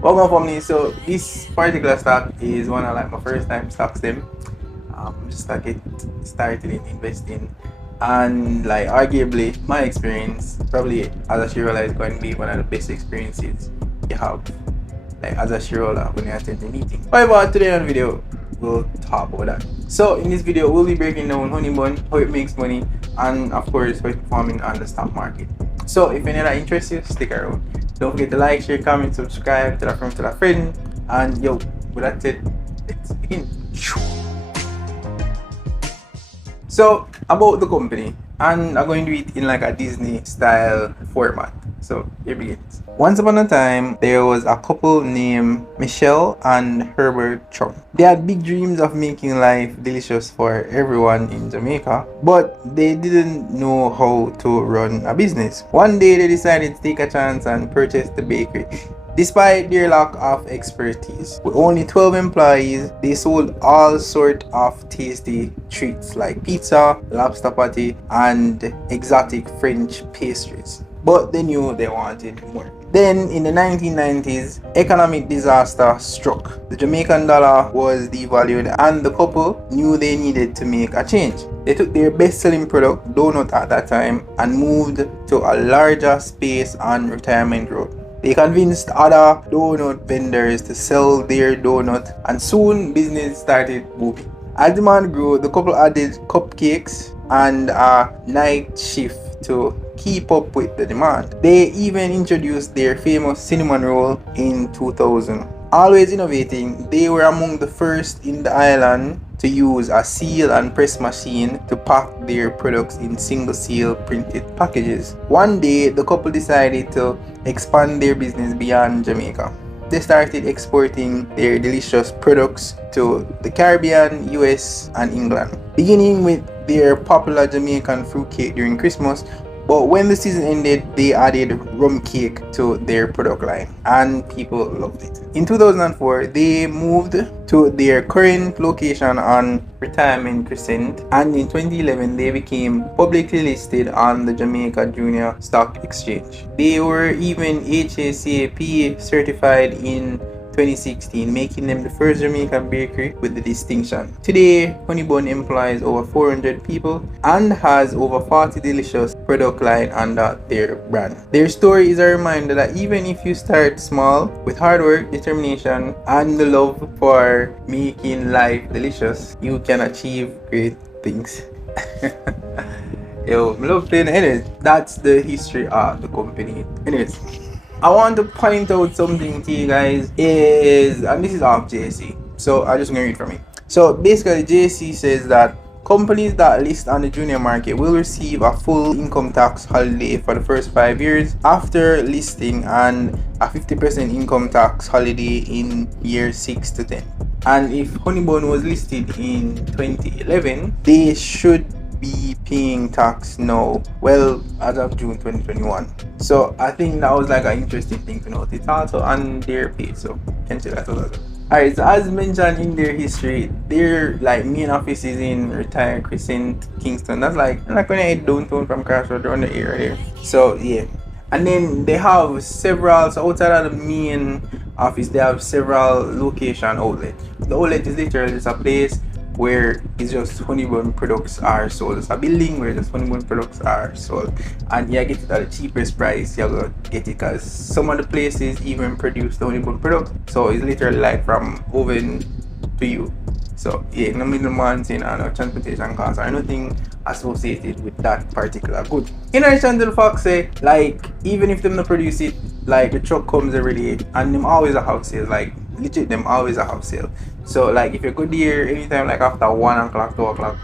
Welcome family. So this particular stock is one of like my first time stocks them. Just like it started in investing, and like arguably my experience probably as a shareholder is going to be one of the best experiences you have like as a shareholder when you attend the meeting. However, today on the video we'll talk about that. So in this video we'll be breaking down Honey Bun, how it makes money, and of course how it's performing on the stock market. So if any of that interests you, stick around. Don't forget to like, share, comment, subscribe, tell a friend, and yo, with that said, let's begin. So about the company, and I'm going to do it in like a Disney style format. So here begins. Once upon a time, there was a couple named Michelle and Herbert Chung. They had big dreams of making life delicious for everyone in Jamaica, but they didn't know how to run a business. One day, they decided to take a chance and purchase the bakery. Despite their lack of expertise, with only 12 employees, they sold all sorts of tasty treats like pizza, lobster patty, and exotic French pastries. But they knew they wanted more. Then in the 1990s, economic disaster struck. The Jamaican dollar was devalued and the couple knew they needed to make a change. They took their best-selling product, donut at that time, and moved to a larger space on Retirement Road. They convinced other donut vendors to sell their donut, and soon business started booming. As demand grew, the couple added cupcakes and a night shift to keep up with the demand. They even introduced their famous cinnamon roll in 2000. Always innovating, they were among the first in the island to use a seal and press machine to pack their products in single seal printed packages. One day, the couple decided to expand their business beyond Jamaica. They started exporting their delicious products to the Caribbean, US, and England, beginning with their popular Jamaican fruitcake during Christmas. But when the season ended, they added rum cake to their product line, and people loved it. In 2004, they moved to their current location on Retirement Crescent, and in 2011, they became publicly listed on the Jamaica Junior Stock Exchange. They were even HACCP certified in 2016, making them the first Jamaican bakery with the distinction. Today, Honey Bun employs over 400 people and has over 40 delicious product line under their brand. Their story is a reminder that even if you start small, with hard work, determination, and the love for making life delicious, you can achieve great things. Yo, I love playing. Anyways, that's the history of the company. Anyways, I want to point out something to you guys and this is off JC. So I'm just gonna read from it. So basically JC says that companies that list on the junior market will receive a full income tax holiday for the first 5 years after listing and a 50% income tax holiday in year 6 to 10. And if Honey Bun was listed in 2011, they should be paying tax now, well, as of June 2021. So I think that was like an interesting thing to note. It's also on their page, so can say that also. Alright, so as mentioned in their history, their like main office is in Retire Crescent, Kingston. That's like when I head downtown from Crossroads around the area there. So yeah. And then they have several, so outside of the main office, they have several location outlets. The outlet is literally just a place where it's just Honey Bun products are sold. It's a building where just Honey Bun products are sold, and you get it at the cheapest price. You go get it because some of the places even produce the Honey Bun product, so it's literally like from oven to you. So yeah, no middleman and no transportation costs or nothing associated with that particular good. In addition to the fact say, like even if them not produce it, like the truck comes every day and them always a house sale, like legit them always a house sale. So like if you go there anytime like after 1 o'clock, 2 o'clock,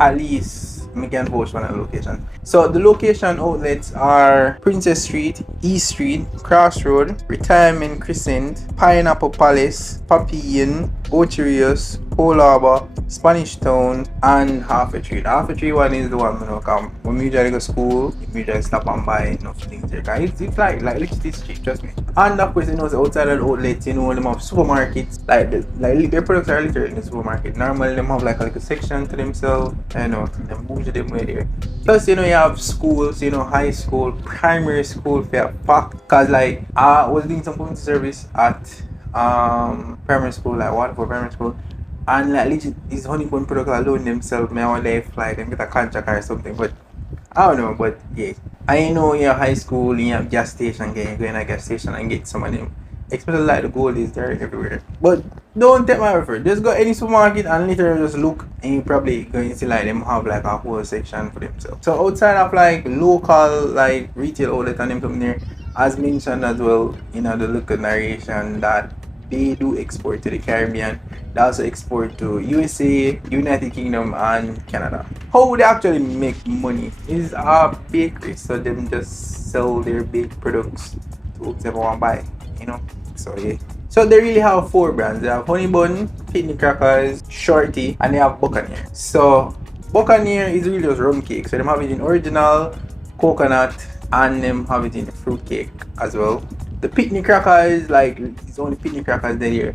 at least we can post one location. So the location outlets are Princess Street, East Street, Crossroad, Retirement Crescent, Pineapple Palace, Papillon, Ocherius, Pole Harbor, Spanish Town, and Half a Tree. The Half a Tree one is the one, you know, come when we usually go to school, we usually stop and buy enough things there. It's like literally it's cheap, trust me. And of course, you know, the outside of the outlets, you know, them have supermarkets, like their products are literally in the supermarket. Normally, them have like a section to themselves, you know, them bougie them way there. Plus, you know, you have schools, you know, high school, primary school, fair packed. Cause like I was doing some community service at primary school, like Waterford primary school, and like legit these Honey Bun products alone themselves, may I want to fly them get a contract or something, but I don't know, but yeah. I know in your high school, you have gas station, you go in a gas station and get some of them. Especially like the gold is there everywhere. But don't take my word for it. Just go any supermarket and literally just look, and you probably going to see like them have like a whole section for themselves. So outside of like local like retail outlet and them something there, as mentioned as well, you know, the local narration that they do export to the Caribbean. They also export to USA, United Kingdom, and Canada. How they actually make money is a bakery, so them just sell their baked products to whoever want to buy, you know. So yeah. So they really have 4 brands. They have Honey Bun, Pitney Crackers, Shorty, and they have Buccaneer. So Buccaneer is really just rum cake. So them have it in original, coconut, and them have it in fruit cake as well. The Pitney Crackers, like it's only Pitney Crackers there here,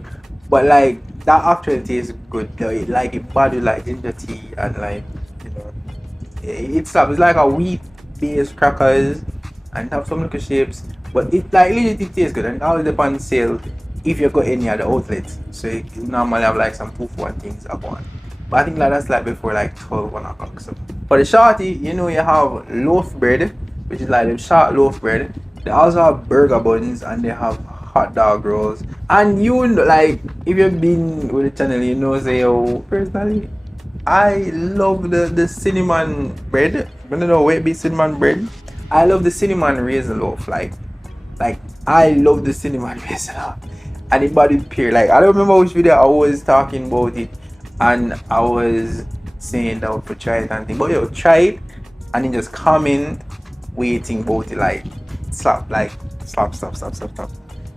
but like that actually tastes good. Like it bad with like ginger tea and like, you know, it's like a wheat based crackers and have some little shapes, but it like legit tastes good, and always on sale if you go any other outlets. So you normally have like some tofu and things up on. But I think like that's like before like 12, 1 o'clock. So for the shorty, you know, you have loaf bread, which is like the short loaf bread. They also have burger buns and they have hot dog rolls. And you like, if you've been with the channel, you know, say, oh, personally, I love the cinnamon bread. I don't know where it be cinnamon bread. I love the cinnamon raisin loaf. Like I love the cinnamon raisin loaf. And it body pear. Like I don't remember which video I was talking about it, and I was saying that I would try it and thing. But yo, try it and then just comment waiting about it, like slap.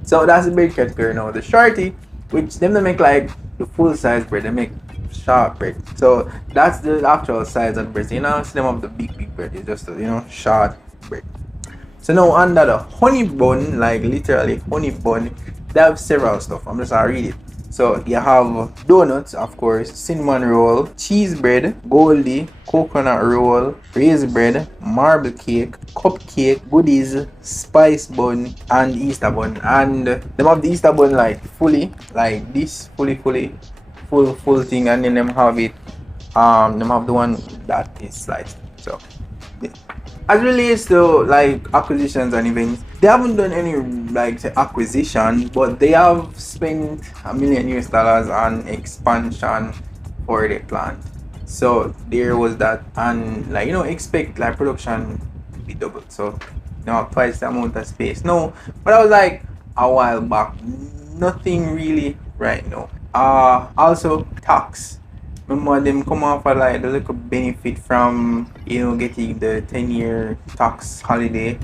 So that's the bread category now. The shorty, which them they make like the full size bread, they make short bread. So that's the actual size of bread. So you know, see them of the big bread. It's just, you know, short bread. So now under the honey bun, like literally honey bun, they have several stuff. I'm just gonna read it. So you have donuts, of course, cinnamon roll, cheese bread, goldie, coconut roll, raisin bread, marble cake, cupcake, goodies, spice bun, and Easter bun. And them have the Easter bun like fully, like this, full thing, and then them have it, them have the one that is sliced. So yeah. As relates to like acquisitions and events, they haven't done any like say acquisition, but they have spent $1 million on expansion for their plant. So there was that, and like, you know, expect like production to be doubled. So you know, twice the amount of space. No, but I was like a while back, nothing really right now. Also tax. Remember them come off for like the little benefit from, you know, getting the 10-year tax holiday.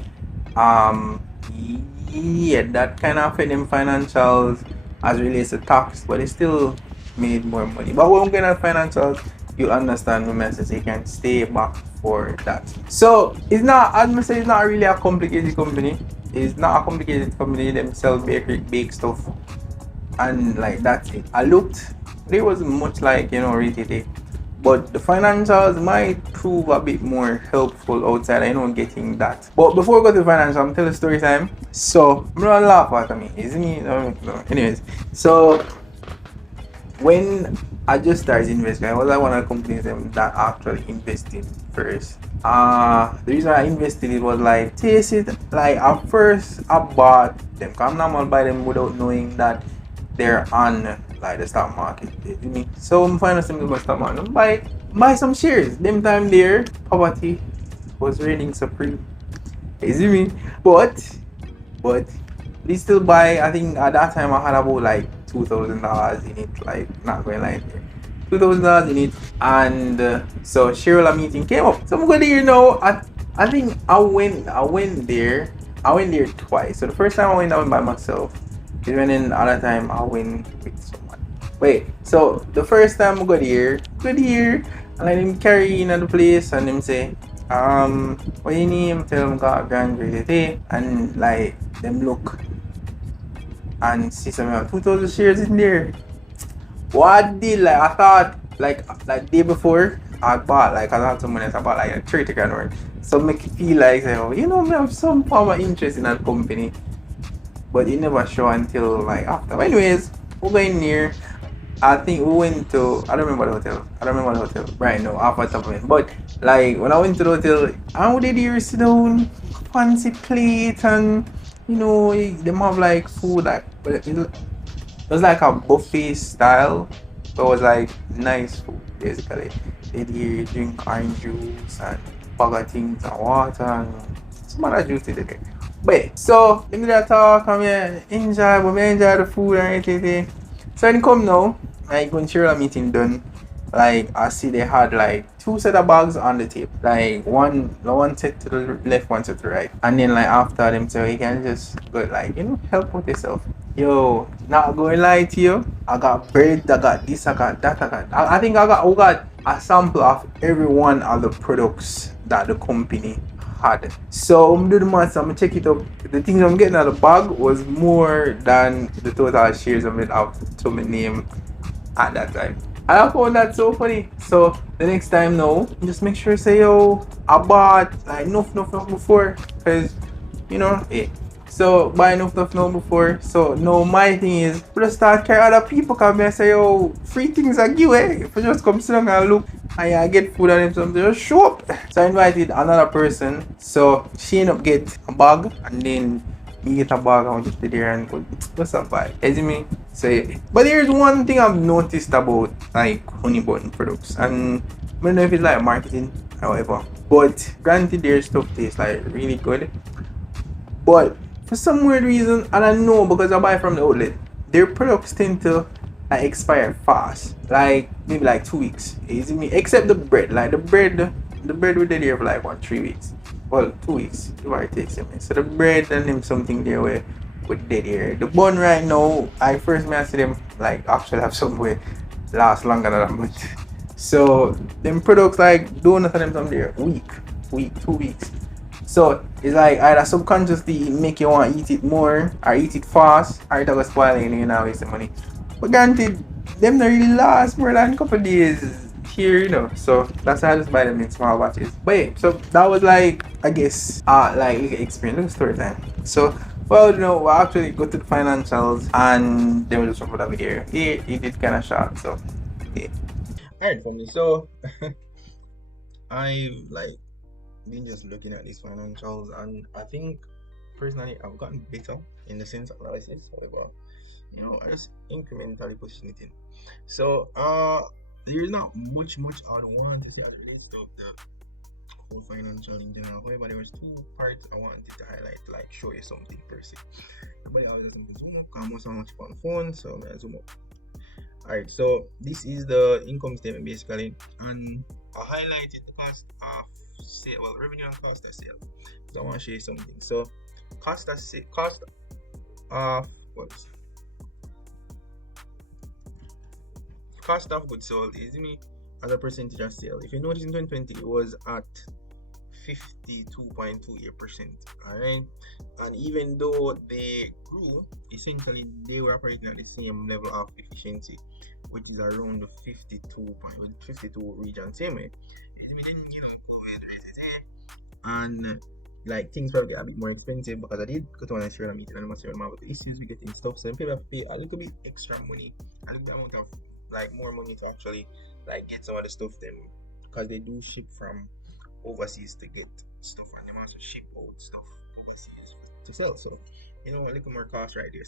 Yeah, that kind of affect them financials as relates to tax, but they still made more money. But when we get at financials, you understand the message. You can stay back for that. So it's not, as I say, it's not really a complicated company. It's not a complicated company. Them sell bake stuff, and like that's it. I looked. There wasn't much like, you know, rated, but the financials might prove a bit more helpful outside, I know, getting that. But before we go to the financials, I'm telling story time. So I'm gonna laugh at me, isn't it? No. Anyways, so when I just started investing, I was like one of the companies that actually invested first. The reason I invested it was like, taste it. Like at first I bought them, cause I'm not gonna buy them without knowing that they're on like the stock market. So I'm finding something about stock market. Buy some shares. Them time there, poverty was reigning supreme. You see me? But they still buy. I think at that time I had about like $2,000 in it. Like not going like there. $2,000 in it, and so shareholder meeting came up. So I'm going there now. I think I went there. I went there twice. So the first time I went by myself. Even in other time I went with someone. Wait, so the first time I got here, and like him carry in the place and him say, what you name? Tell him got graduated, and like them look and see some 2,000 shares in there. What deal? Like I thought, like day before, I bought like I had some money, so I bought like a 30 grand worth. So make it feel like, say, oh, you know, me have some form of interest in that company, but it never show until like after. But anyways, we're going near. I think we went to, I don't remember the hotel. I don't remember the hotel right now off the top of it. But like when I went to the hotel, I did here sit down, fancy plate, and you know, them have like food like, but it was like a buffet style. So it was like nice food basically. They did drink orange juice and bag of things and water and some other juice they did. But so let me that talk and me enjoy, but me enjoy the food and everything. So when it come now, like when Cheryl meeting done, like I see they had like two set of bags on the table. Like one set to the left, one set to the right. And then like after them so you can just go like, you know, help with yourself. Yo, not going to lie to you. I got bread, I got this, I got that, I think we got a sample of every one of the products that the company had. So I'm doing the math, I'm gonna check it up. The things I'm getting out of the bag was more than the total shares I'm gonna have to my name at that time. And I found that so funny. So the next time now, just make sure say yo, I bought like enough before. Cause you know, so buy enough now before. So now my thing is just start carry other people come and say yo, free things I give if you just come sit down and look and I get food and something just show up. So I invited another person. So she ended up get a bag and then me get a bag and just sit there and go, what's up bag? You see me? So but here's one thing I've noticed about like Honey Bun products, and I don't know if it's like marketing however. But granted their stuff tastes like really good. But for some weird reason, and I know because I buy from the outlet, their products tend to like expire fast, like maybe like 2 weeks. Easy me, except the bread. Like the bread we did here for like what 3 weeks, well 2 weeks. Why it takes me. So the bread and them something there where we did here. The bun right now, I first may see them like actually have some way last longer than a month. So them products like donuts and them some there week 2 weeks. So it's like either subconsciously make you want to eat it more or eat it fast or it will spoil and you know waste the money. But granted, them not really last more than a couple of days here, you know. So that's why I just buy them in small batches. But yeah, so that was like I guess like experience, like story time. So well, you know, we actually go to the financials and then we just talk about that here. It did kind of short, so yeah. Alright, for me, so I like been just looking at these financials, and I think personally I've gotten better in the sense of analysis. However, you know, I just incrementally pushing it in. So there's not much I would want to say as it relates to the whole financial in general. However, there was two parts I wanted to highlight, like show you something per se. Everybody always doesn't zoom up, because most of much on the phone, so I'm gonna zoom up. Alright, so this is the income statement basically, and I highlighted the cost of sale, well, revenue and cost of sale. So I want to show you something. So cost of cost of goods sold is me as a percentage of sale. If you notice in 2020 it was at 52.28%. Alright, and even though they grew, essentially they were operating at the same level of efficiency, which is around the 52 region. Same way, and like things probably a bit more expensive because I did go to an Australian meeting and must remember the issues we getting stuff, so people have to pay a little bit extra money, a little bit amount of like more money to actually like get some of the stuff them, because they do ship from overseas to get stuff and they also ship out stuff overseas to sell, so you know a little more cost right there.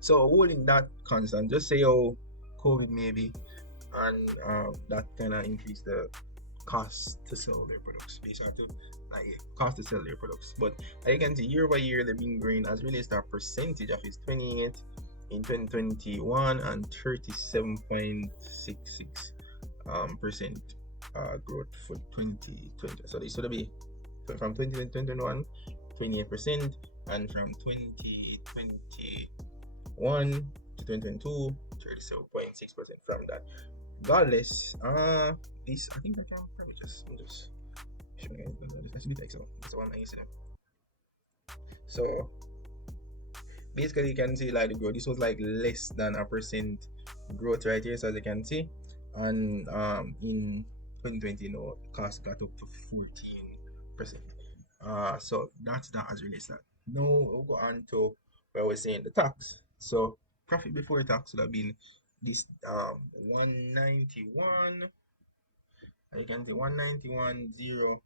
So holding that constant, just say COVID maybe, and that kind of increase the cost to sell their products, basically like cost to sell their products. But as you can see, year by year they've been growing as really as that percentage of is 28 in 2021 and 37.66 percent growth for 2020. So this would be from 2021 28%, and from 2021 to 2022 37.6% from that. Regardless, this I think I can probably just showing you this bit Excel. That's the one I use them. So basically, you can see like the growth. This was like less than a percent growth right here, so as you can see, and in 2020, you know, cost got up to 14%. So that's that as relates that. Now we'll go on to where we're saying the tax. So profit before tax would have been this 191. You can see 191,0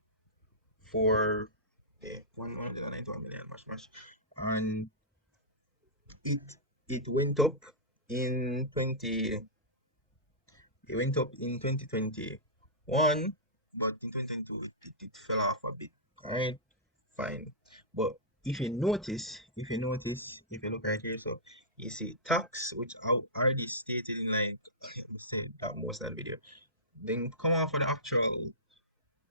for okay, 191 million much, and it it went up in 20 it went up in 2021, but in 2022 it fell off a bit. All right, fine. But if you look right here, so you see tax, which I already stated in like I said that most of the video, then come off for the actual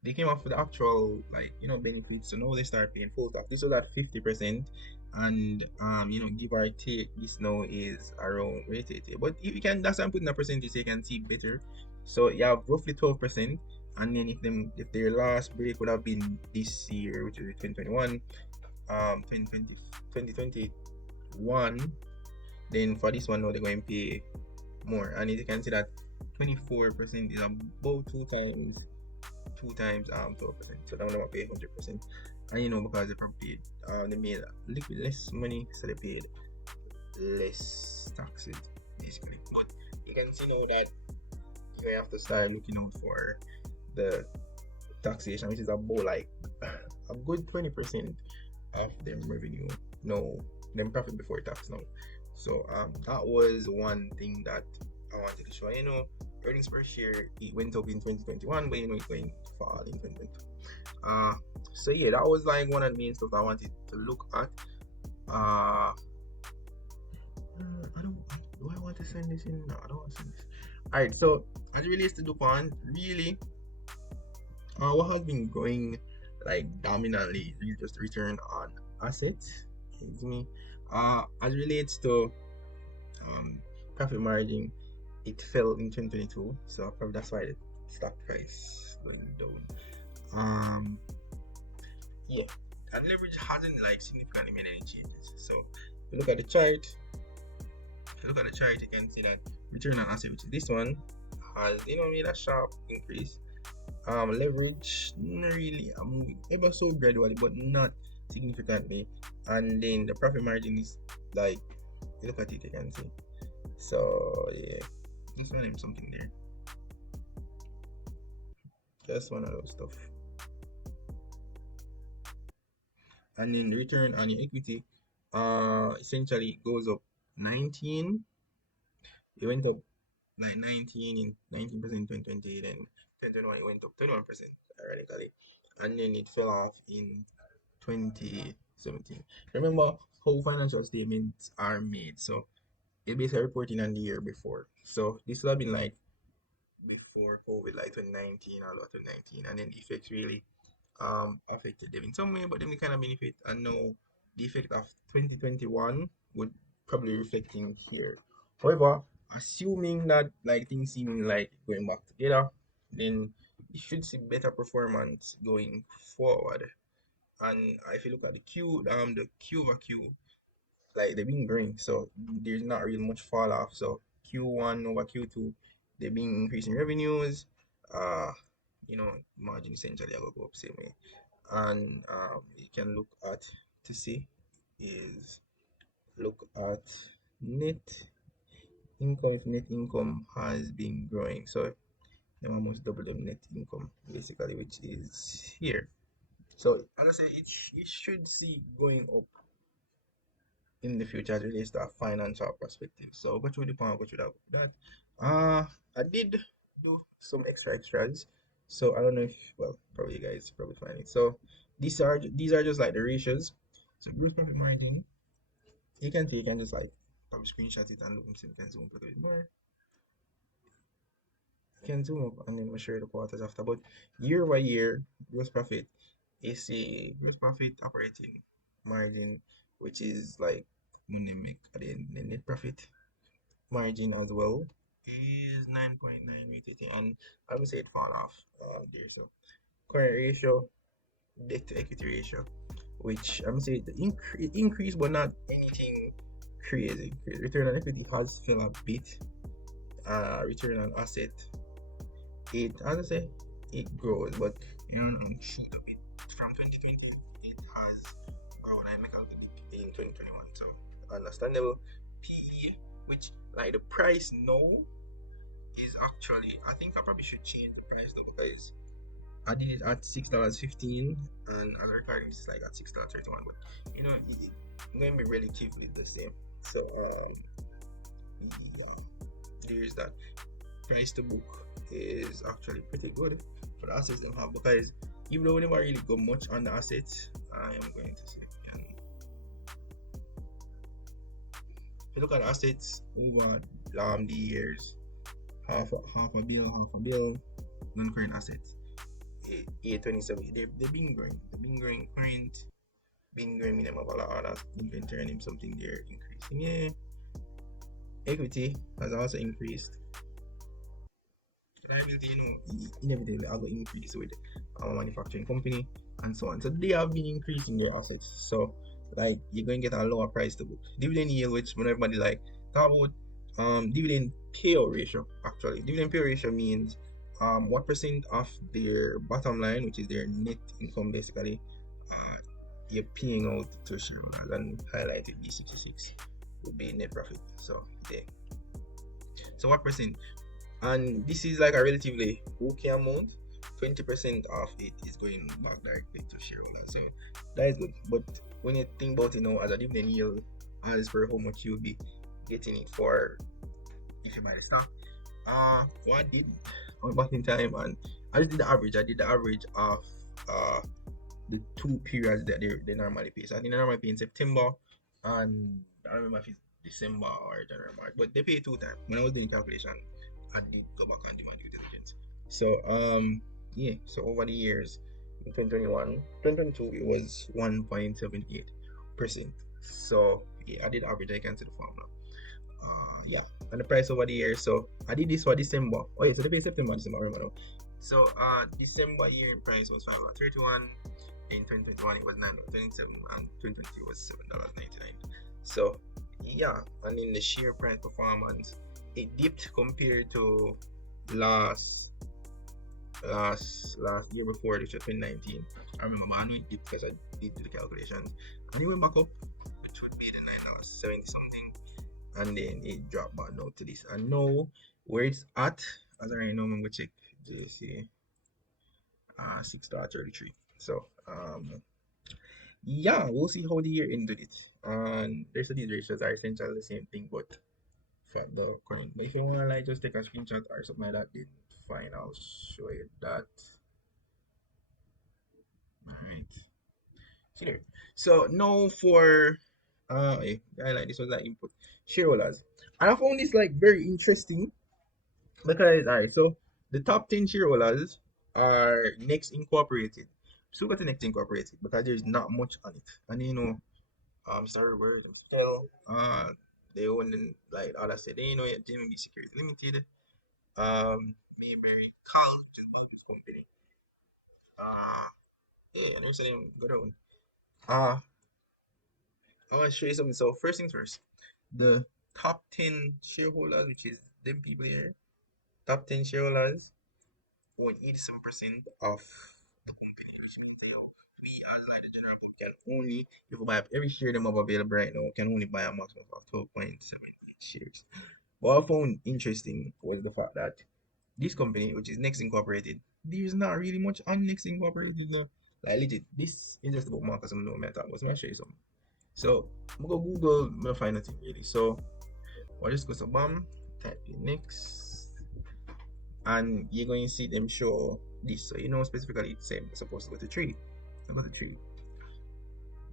they came up with the actual like benefits. So now they start paying full tax. This was at 50%, and give or take, this now is around rate 80. But if you can, that's why I'm putting a percentage so you can see better. So you have roughly 12%, and then if their last break would have been this year, which is 2021, 2020, 2021, then for this one now they're going to pay more, and you can see that 24% is about two times 12%. So now they want to pay 100%. And because they probably paid they made a little bit less money, so they paid less taxes basically. But you can see now that you have to start looking out for the taxation, which is about like a good 20% of them revenue. No, them profit before tax now. So that was one thing that I wanted to show. Earnings per share, it went up in 2021, but it's going to fall in 2022. So yeah, that was like one of the main stuff I wanted to look at. Do I want to send this in? No, I don't want to send this. Alright, so as it relates to Dupont, really, what has been going like dominantly is just return on assets. Excuse me. As it relates to profit margin, it fell in 2022, so probably that's why the stock price went down. Yeah, and leverage hasn't like significantly made any changes. So if you look at the chart, you can see that return on asset, which is this one, has made a sharp increase. Leverage not really moving ever so gradually, but not significantly. And then the profit margin is like, you look at it, you can see. So yeah, let's name something there. Just one of those stuff. And then the return on your equity essentially goes up 19. It went up like 19% in 2020, then 2021 it went up 21% ironically, and then it fell off in 2017. Remember how financial statements are made, so it basically reporting on the year before. So this would have been like before COVID, like 2019 or 2019, and then the effects really affected them in some way, but then they kind of benefit. And now the effect of 2021 would probably reflecting here. However, assuming that like things seem like going back together, then you should see better performance going forward. And if you look at the Q over Q, like they've been growing, so there's not really much fall off. So Q1 over Q2, they've been increasing revenues. Uh, margin essentially will go up same way. And you can look at to see is look at net income. If net income has been growing, so they almost double the net income basically, which is here. So as I say, it should see going up in the future as it relates to a financial perspective. So go through the point, go through that. I did do some extras. So I don't know if, well, probably you guys probably find it. So these are just like the ratios. So gross profit margin, you can just like probably screenshot it and look, so you can zoom up a bit more. You can zoom up and then measure the quarters after. But year by year, gross profit is a gross profit operating margin, which is like when they make at the end the net profit. margin as well is 9.9, and I would say it fall off there. So current ratio, debt to equity ratio, which I'm say the increase, but not anything crazy. Return on equity has fell a bit. Return on asset, it, as I say, it grows, but shoot a bit from 2020. It has grown. I make out in 2021, so understandable. PE, which like the price now is actually, I think I probably should change the price though, because I did it at $6.15, and as a recording it's like at $6.31, but it's going to be relatively the same. So yeah, there's that. Price to book is actually pretty good for the assets they have, because even though we never really go much on the assets, I am going to say, and if you look at assets over the years, half a bill, non-current assets, 827, they've been growing. They've been growing current, been growing minimum of a lot of other inventory and something there increasing. Yeah. Equity has also increased. Liability, inevitably are going to increase with our manufacturing company and so on. So they have been increasing their assets. So like you're going to get a lower price to book. Dividend yield, which when everybody like talk about dividend payout ratio. Actually, dividend payout ratio means what percent of their bottom line, which is their net income basically, you're paying out to shareholders, and highlighted B66 would be net profit. So there. So what percent? And this is like a relatively okay amount. 20% of it is going back directly to shareholders, so that is good. But when you think about as a dividend yield, as for how much you'll be getting it for if you buy the stock, what I did back in time, and I just did the average. I did the average of the 2 periods that they normally pay. So I think they normally pay in September, and I don't remember if it's December or January, March, but they pay 2 times. When I was doing the calculation, I did go back and do my due diligence. So yeah, so over the years, in 2021, 2022, it was 1.78%. So yeah, I did average. I can see the formula. Yeah, and the price over the years. So I did this for December. Oh yeah, so they pay September, December, remember now. So December year in price was $5.31. In 2021 it was $9.27, and 2020 was $7.99. So yeah, and in the share price performance, it dipped compared to last year before, which was 2019. I remember, I know it dipped because I did the calculations, and it went back up, which would be the $9.70 something, and then it dropped back down to this. And now where it's at, as I right now, I'm gonna check JC, $6.33. So yeah, we'll see how the year ended it. And the rest of these ratios are essentially the same thing, but for the coin. But if you want to like just take a screenshot or something like that, then fine, I'll show you that. Alright. See there. So now for I like this was like input shareholders. And I found this like very interesting, because alright, so the top 10 shareholders are Next Incorporated. So we got the Next Incorporated because there's not much on it. And Starboard, Fell, they own like all I said, JMB Security Limited, Mayberry Cal, which is Bobby's company. Yeah, and there's a name go down. I want to show you something. So first things first, the top 10 shareholders, which is them people here, top 10 shareholders own 87% of the company. We as like the general public can only, if you buy up every share them have available right now, can only buy a maximum of 12.78 shares. What I found interesting was the fact that this company, which is Next Incorporated, there's not really much on Next Incorporated. Like legit, this is just about Marcus. I'm not talking about. So I'm gonna show you something. So I'm gonna go Google, I'm gonna find nothing really. So I'll just go to BAM, type in Next, and you're going to see them show this. So specifically it's supposed to go to 3. So go to 3.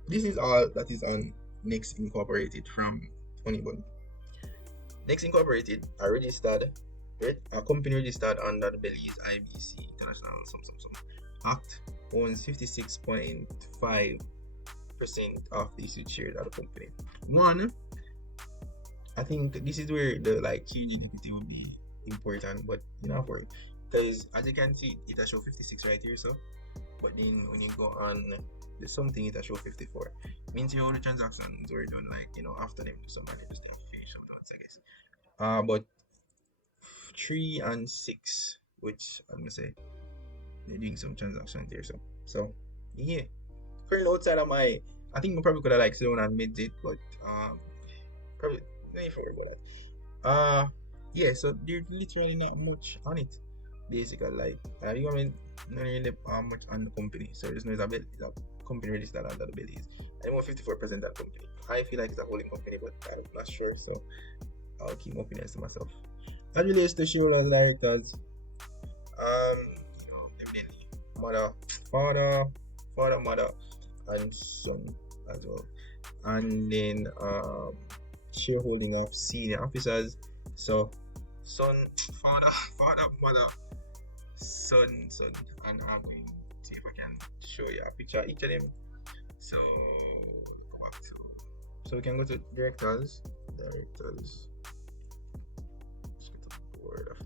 This is all that is on Next Incorporated from Honey Bun. Next Incorporated are registered, a company registered under the Belize IBC International some Act, owns 56.5% of the issued shares of the company. One, I think this is where the like changing equity will be important, but for it, because as you can see, it has show 56 right here. So, but then when you go on, there's something it has show 54. Means all the transactions were done like after them do some manifestation notes, I guess. But 3 and 6, which I'm gonna say they're doing some transactions there. So yeah, currently outside of my, I think we probably could have like sit down and made it, but probably not even worry about that. Yeah, so there's literally not much on it. Basically, like you know, not really much on the company. So there's no it's a company registered under the bellies. I know 54% of the company. I feel like it's a holding company, but I'm not sure. So I'll keep my opinions to myself. As relates to shareholders, directors, evidently father, mother, and son as well, and then shareholding of senior officers. So son, father, mother, son, and I'm going to see if I can show you a picture of each of them. So go back to, so we can go to directors. Just get the board of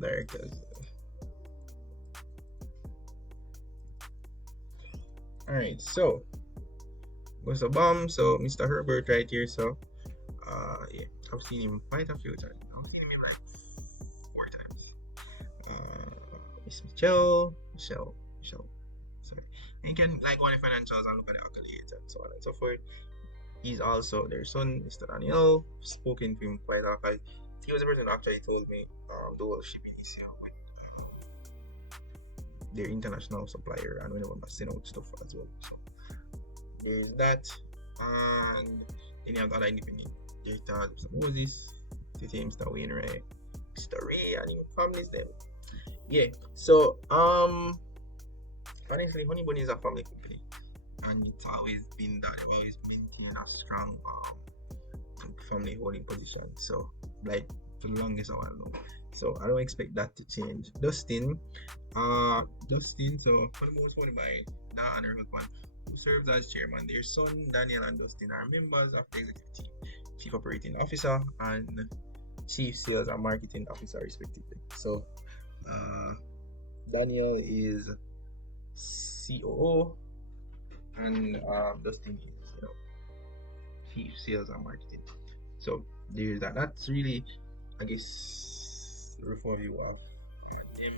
directors. All right, so goes the bomb. So Mr. Herbert right here. So yeah, I've seen him quite a few times. I've seen him like 4 times. Miss Michelle. Sorry. And you can like go on the financials and look at the accolades and so on and so forth. He's also their son, Mr. Daniel. Spoken to him quite a lot. He was the person who actually told me the whole shipping issue with their international supplier, and whenever I send out stuff as well. So there's that, and then you have other independent data, Mr. Moses, Mr. Wainwright, Mr. Ray, and even families them. Yeah. So honestly, Honey Bun is a family company, and it's always been that. They've always maintained a strong family holding position. So like for the longest while now. So I don't expect that to change. Dustin, so for the most part by Dan and her husband, who serves as chairman. Their son Daniel and Dustin are members of the executive team, chief operating officer and chief sales and marketing officer respectively. So Daniel is COO and Dustin is chief sales and marketing. So there's that. That's really, I guess, the overview of them.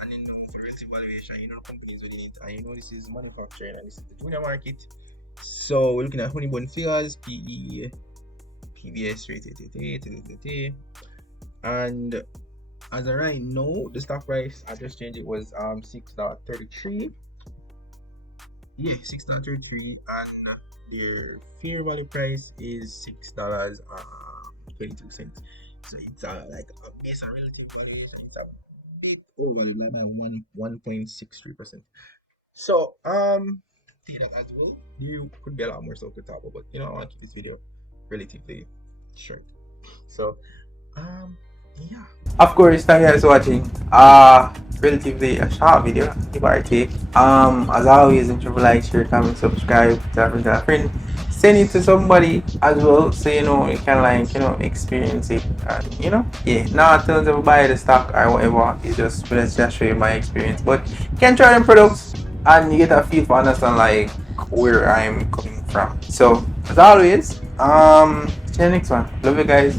And then for relative valuation, companies within it, and this is manufacturing and this is the junior market. So we're looking at Honey Bun figures, PE, PBS rate, and as of right now, the stock price I just changed, it was $6.33. Yeah, $6.33, and their fair value price is $6.22. So it's like based on relative valuation, it's a bit overvalued, like by 1.63%. So take that as well. You could be a lot more stuff to talk about, but I want to keep this video relatively short. So yeah. Of course, thank you guys for watching. Relatively a short video, give or take. As always, make sure to like, share, comment, subscribe, tell a friend, send it to somebody as well, so you can experience it. Yeah. Not telling them to buy the stock or whatever. It's just let's just show you my experience. But you can try them products and you get a feel for understand like where I'm coming from. So as always, see you next one. Love you guys.